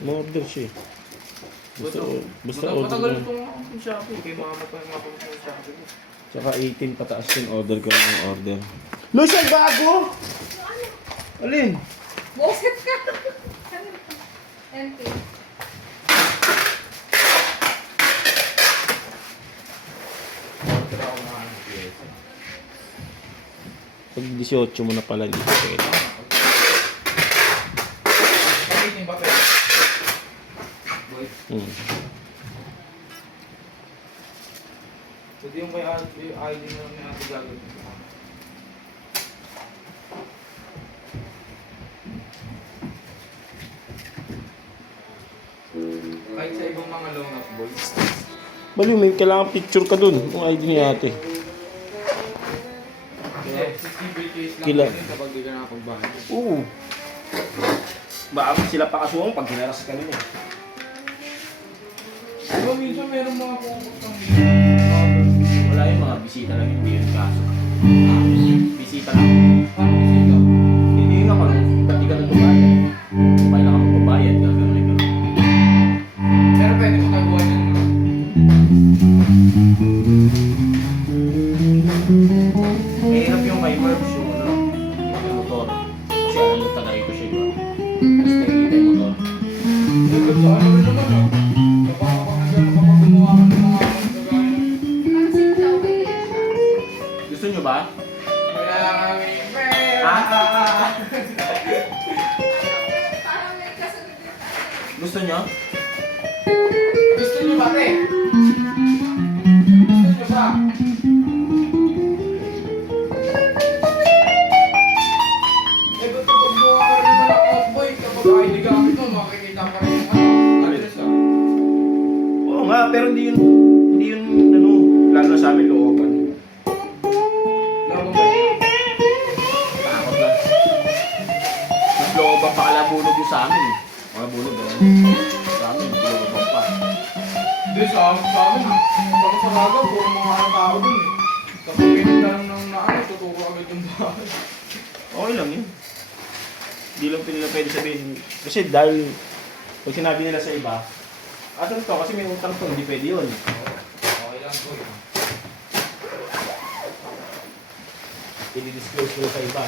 Ma-order siya eh. Basta matagal order mo. itong Shopee. Kaya mga Shopee. Tsaka 18 pataas yung order ko ng order. Lucian, bago! Alin? Boset ka! Empty. Order ako ng ano, pyesa. Pag 18 mo na pala dito pwede. Pakitin ba pwede? Boy. Pwede yung may ID na lang may ate gagawin. Kahit sa ibang mga loan-up boys. Baliw, may kailangan picture ka dun. Yung ID ni ate. Hindi, 60 case lang Kila. yun kapag di ka nakapagbahan. Oo. Baka sila pa kasuwang pag hinaras ka nila. Diba minsan meron mga pumuputang Wala yung mga bisita lang, hindi yun kaso. Bisita lang. parang bisita. Hindi yun ako, ba't di ka nagbabayad? Kung kailangan ka magbabayad, gagawin ka. Pero pwede mo kagawa yan. Mahirap yung kay Merps, yung ano, yung motor. Kasi alam mo taga rito siya, diba? Tapos nakikita yung motor. Dapat sa ano rin naman ah. Kapag gumawa ka ng mga kagaya ng Pansin daw ba siya? Gusto nyo ba? wala kami Parang may kasunod din tayo. Gusto nyo? Gusto nyo ba, te? Gusto nyo ba? Eh, ba't kapag gumawa ka rin naman ng outboy, kapag ID gamit mo, makikita pa rin yung ano, address ah. Oo nga, pero hindi yun, ano, lalo na sa amin, looban. Labo ba yun? Takot lang. Mas looban pa kalabunog yung sa amin eh. Mga bunog, gano'n. Sa amin, looban pa. Hindi, sa amin, pang sarado, puro mga tao dun eh. Kapag pinita lang ng naano, tuturo agad yung bahay. Okay lang yun. Hindi lang nila pwede sabihin. Kasi dahil, pag sinabi nila sa iba, asan to? Kasi may utang to, hindi pwede yun. Okay lang po yun. I-disclose nila sa iba.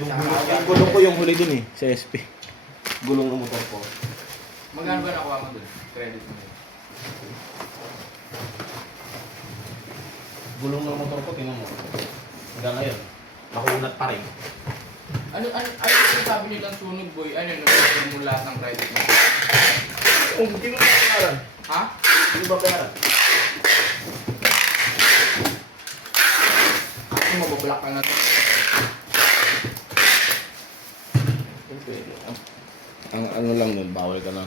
Yung gulong ko yung huli dun eh, sa SP. Gulong ng motor ko. Magkano ba nakuha mo dun? Credit mo yun. Gulong ng motor ko, tingnan mo. Hanggang ngayon, nakunat pa rin. Ano yung sabi nilang sunog boy? Ano yung nag mo lahat ng credit mo? Hindi mo bayaran. Ha? Hindi mo bayaran. Ako mabablock ka na to. Ang ano lang nun, bawal ka na.